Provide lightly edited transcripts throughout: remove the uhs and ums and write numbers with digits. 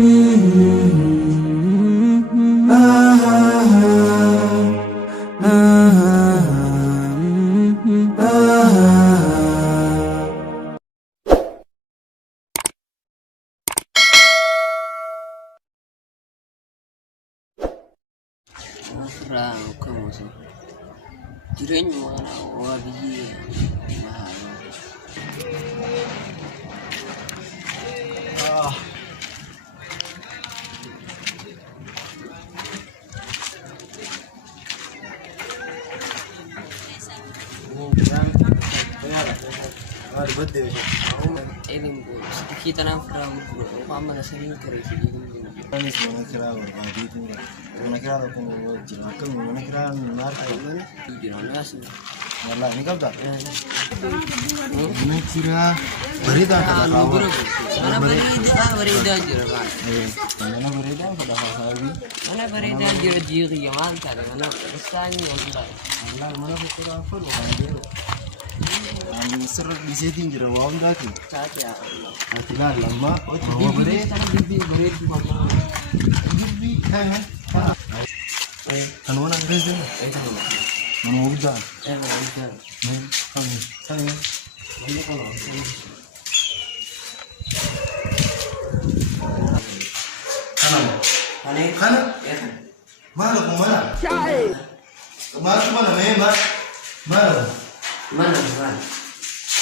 Rao kamu sih, jirenya mana wabi mahal. Kita nak perang, apa mana sering kerja gitu. Ini semua kira berbagi itu, mana kira aku mau jelakan, mana kira benar kayak mana? Jiranya sih. Malah ini kau tak? Mana kira berita kata kau? Mana berita jirakan? Mana berita pada hari? Mana berita jiri yang angkat, mana pesannya yang tidak. Mana kira apa loh dia? Ser di setting jira wawon daki. Saja. Tidak lama. Oh, mau berita Bibi kan mana berita? Mana mau udah? udah. Kami. Ini kalau Kanan? Mana ke mana? Mana memang? Mana? Mana?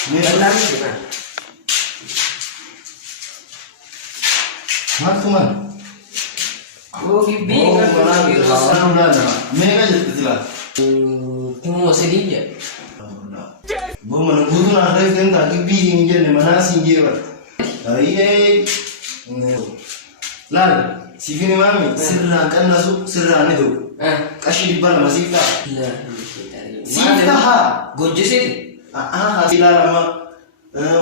Dalam mana? Mana tuan? Oh, Bibi Mana berada? Mereka jadi tidak. Tunggu sedikit. Bo mana butuh ada yang tak Bibi ini jadi mana sih dia? Iya. Lalu, si Vini mami sirna kan nasu sirna itu. Kasih di mana masih tak? Sita ha. Gojo sih. Sila lama.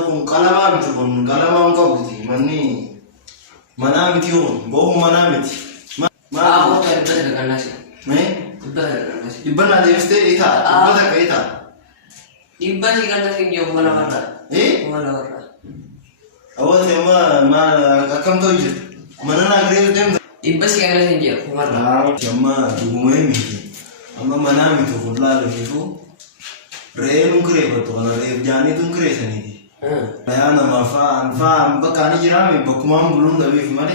Kung kalama itu pun kalama kau gitu. Mana itu pun. Bohong mana itu. Aku tak berdekat nasi. Berdekat nasi. Iban ada mesti ita. Iban tak ita. Iban sih kan nasi jauh mana? Mana? Awal tema akam tu je. Mana nak kerja tem? Iban sih kan nasi jauh mana? Cuma rumah ini. Amma mana itu pun lalu itu. Rem kerja betul kan? Rem jani tu kerja sini. Saya nama Fam bekani jirami bakumam belum tapi kemana?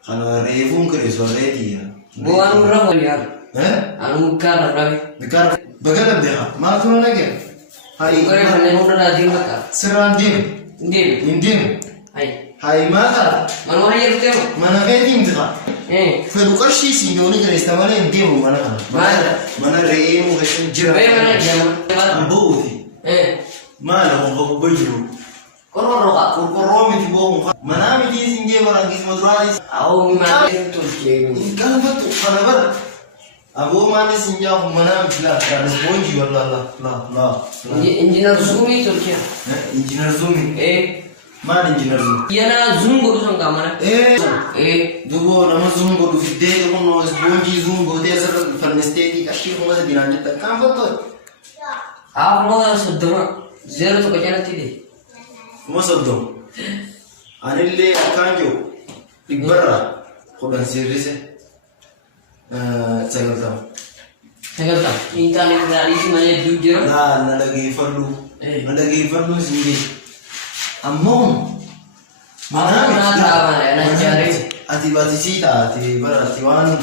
Kalau rem kerja soalnya dia. Bukan berapa ya? Anu kar berapa? Dekar bagaimana dia? Mana tu lagi? Hai. Kerja mana udah rajin maka? Seran dim. Indim. Hai mana? Mana hari itu? Mana ketim tu kan? Ferukas sih joni kerja istimewa indim mana kan? Mana rem kerja jirami? Mana jam? Ambu ti. Mana orang baju? Kororo kak? Kororo miti bohong. Mana miti singgih orang kisah madras. Aku mana itu sih? Kan betul, mana ber? Abu mana singgih mana bila kan bonji wallah lah. Engineer Zoom itu sih. Engineer Zoom. Mana engineer Zoom? Iya na Zoom guru sangka mana? Dubo nama Zoom guru video tu pun bonji Zoom guru dia ser fernesteti kasih pun masih dilanjut. Kan betul. Aku mau sudah zero tu kerja nanti deh. Masuk dong. Anille kanjo ibara kodan series saya tahu. Internet dari mana jujur? Nah, lagi farlu sini. Among. Mana cari? Ati sita, ati bara, ati wan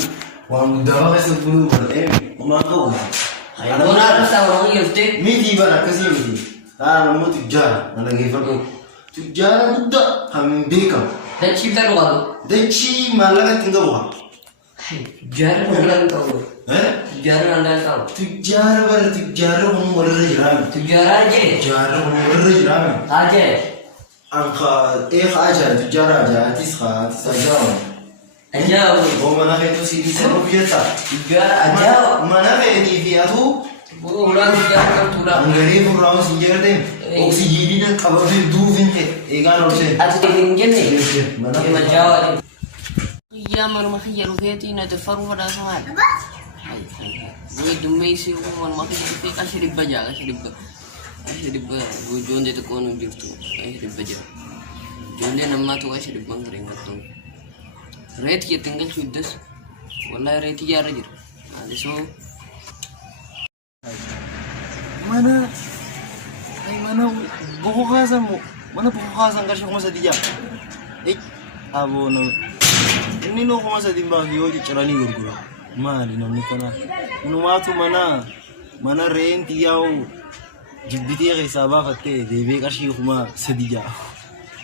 dawa kasi bulu bara. Umangko. Ayo na sa orang yufte. Miti bara kasi miti. Namu tujar, lagi farlu. Tujar budak, kami bekam. Dan cipta doa. Deci malaga tinggal buah. Tujar bulan tahu. Tujar anda tahu. Tujar orang orang jiran. Tujar aja. Tujar orang jiran. Aja. Angka aja, tujar aja, tisha saja. Aja. Oh mana itu sih di sana biasa. Tujar aja. Mana itu dia tu? Ulang tujar kan tulang. Anggari pulau singgir deh. Oksigen dan kabel dua vinke. Egan orang. Aja tinggal nih. Mana? Emang Jawa. Iya malu makanya ruketi na terfaru pada sangat. Ini dumai sih orang makanya kita kasih dibaca. Gujon itu kono gitu. Kasih dibaca. Jonde nama tu kasih dibang kering betul. Reet jettiin galchuu iddas. Wallahi reetii jaarra jira. Ani soo mana buku khasan mo. Mana buku khasan kasi kuma sa diya. Abono. Ini no kuma sa dimba yo di cerani gurgura. Mali namni kana. Numatu mana renti yaw. Jibbiti hisaba fatte debe kasi kuma sa diya.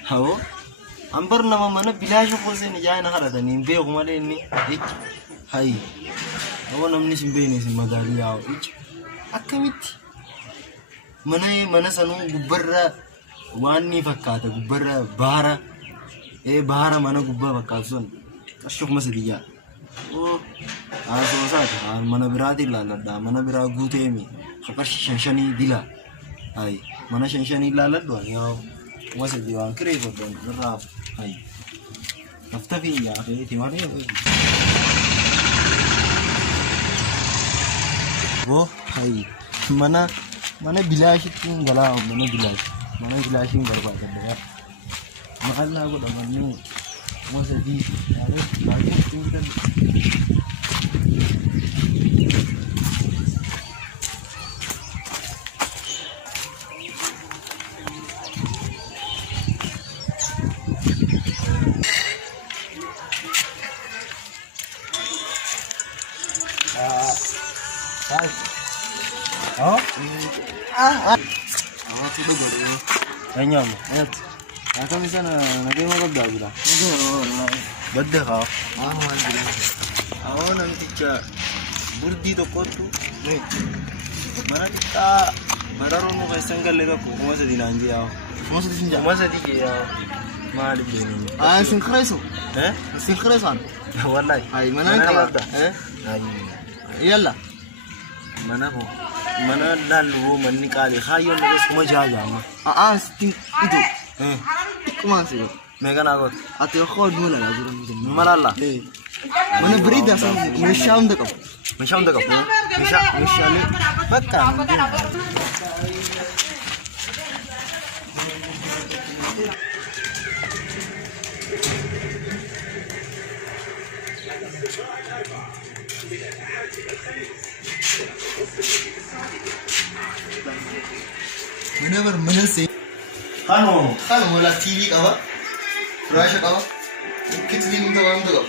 Hawo? Ambar nama mana bilasho ko se ni jana harata ni be kuma le ni. Hai. Awo namni simbe ni simagali yaw. Akkamiti. Mana sanu gubbarra wanni fakkaata gubbarra bahara mana gubba fakkaatu sun qarshii kuma sadiyyaa asoo saati mana biraati ilaalladha mana biraa guuteemi qarshii 5 dila hai mana 5 ilaalladhu yaa kuma sadii waan kireeffadhu irraa hai naftafi yaa feeti malee hai mana bilaashitiin galaa mana bilaashiin barbaadadha mahalla godha manni wasadii baay'ee dan sudah baru. Kayaknya mo. Akan bisa na nagay magagabula. Badde ka. Wala. Ako nang teacher. Burdi to kotu. Mana kita mararo mo kay sanggal lega ko kuma sa dinanji yaw. Kuma sa di ya. Mali bini. Sinkreso. Sinkresan. Wallahi. Ay mana ka? Yalla. Mana dalu manni kali khayon nes kuma jaja ma Sting itu kuma sih mega nagot ati khod mula la juro malalla mana berida sa misham da ka mishali bakka mana sih kanu wala TV kawa Russia kawa kitli minta wang to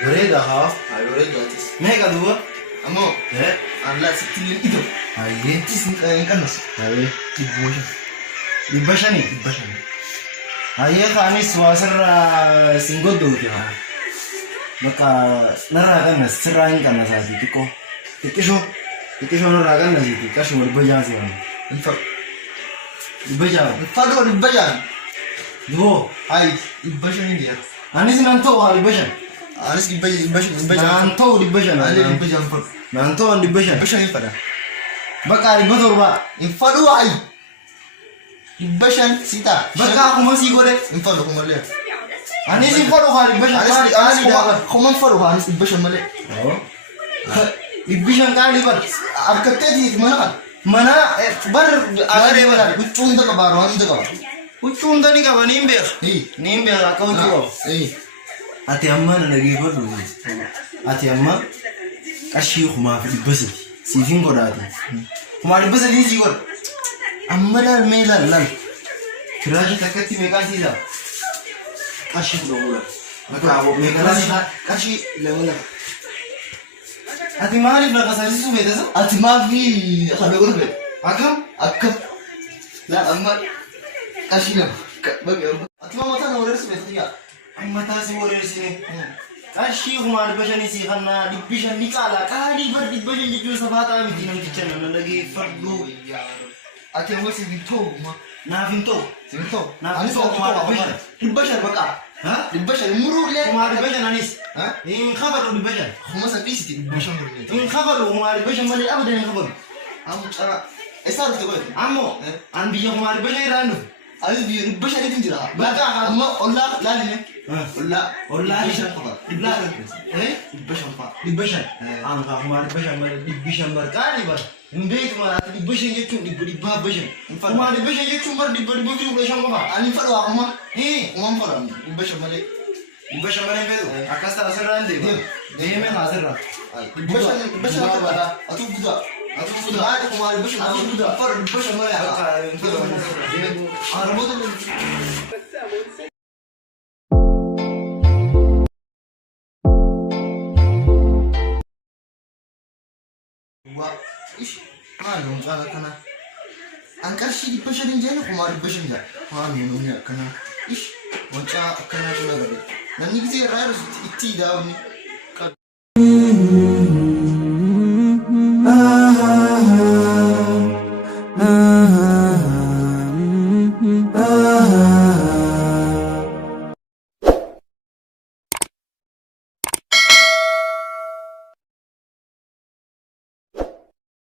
bereda ha bereda tis mega dua amo Allah sitilin itu aye tis kan kanas aye kibosha dibashani aye khani swasar singodo ha maka naragan sirain kana sa diko tikisho naragan na dito kasi walbajan siya info Ibajan. Fado Ibajan. Duo. Ay, Ibajan India. Anis nanto Ibajan. Anis Ibajan. Nanto Ibajan. Ali Ibajan for. Nanto Ibajan. Ibajan ifada. Baka Ibajan ba? Infado ay. Ibajan sita. Baka ako masih gore. Infado ko mali. Anis infado ka Ibajan. Anis dapat. Ko man fado Anis Ibajan mali. Oh. Ibajan kali ba? Arkate di mana? Mana bar agare wala ucunda ka baro anda ka ucunda ni ka ba nimbe akau jo ati amma na nagi fadu ati amma kashi kuma fi basi sifin godati kuma di basi ni jiwar amma na mela lan kiraji takati me kasi da kashi do mula maka abo me kashi le mula ati mali na kasali su me dasa ati mafi khalo gurbe akam la amma kashi la ati mama ta na wala su me tiya amma ta si wore sini kashi kuma albashani si khanna dibishan nikala kali bar dibashan jitu sabata mi dinam tichana na lagi fardu ati mo si vinto ma na vinto ani so kuma dibashan baka ha dibashan muru le kuma dibashan anis ha in khabaru dibashan خمسة بيستي بشام برمية. in khabaru kuma dibashan mali abadan in khabaru أم ترى إسار تقول. ammo an biya kuma dibashan iranu أنا بشام اللي تنجرا. بقى أما الله لا ليه. الله والله بشام فقط. لا إيه بشام فقط. dibashan an kuma dibashan mali dibashan barkani bar in beit mala dibashan yechum dibba bashan kuma dibashan yechum bar dibba dibashan ko ba أنا فروا أما إيه أما فروا بشام مالي. Basha mana bedu. Akasta asirra ande. Deeme asirra. Basha bada. Atu buda. Ada kumar basha atu buda. Par basha mana ya. Aramo to. Wah, ish. Dong kana. Angkar shi di basha din jana kumar basha ja. Minumnya kana. Ish. Wanca kana tuna gade. Nanti kita rayar itti da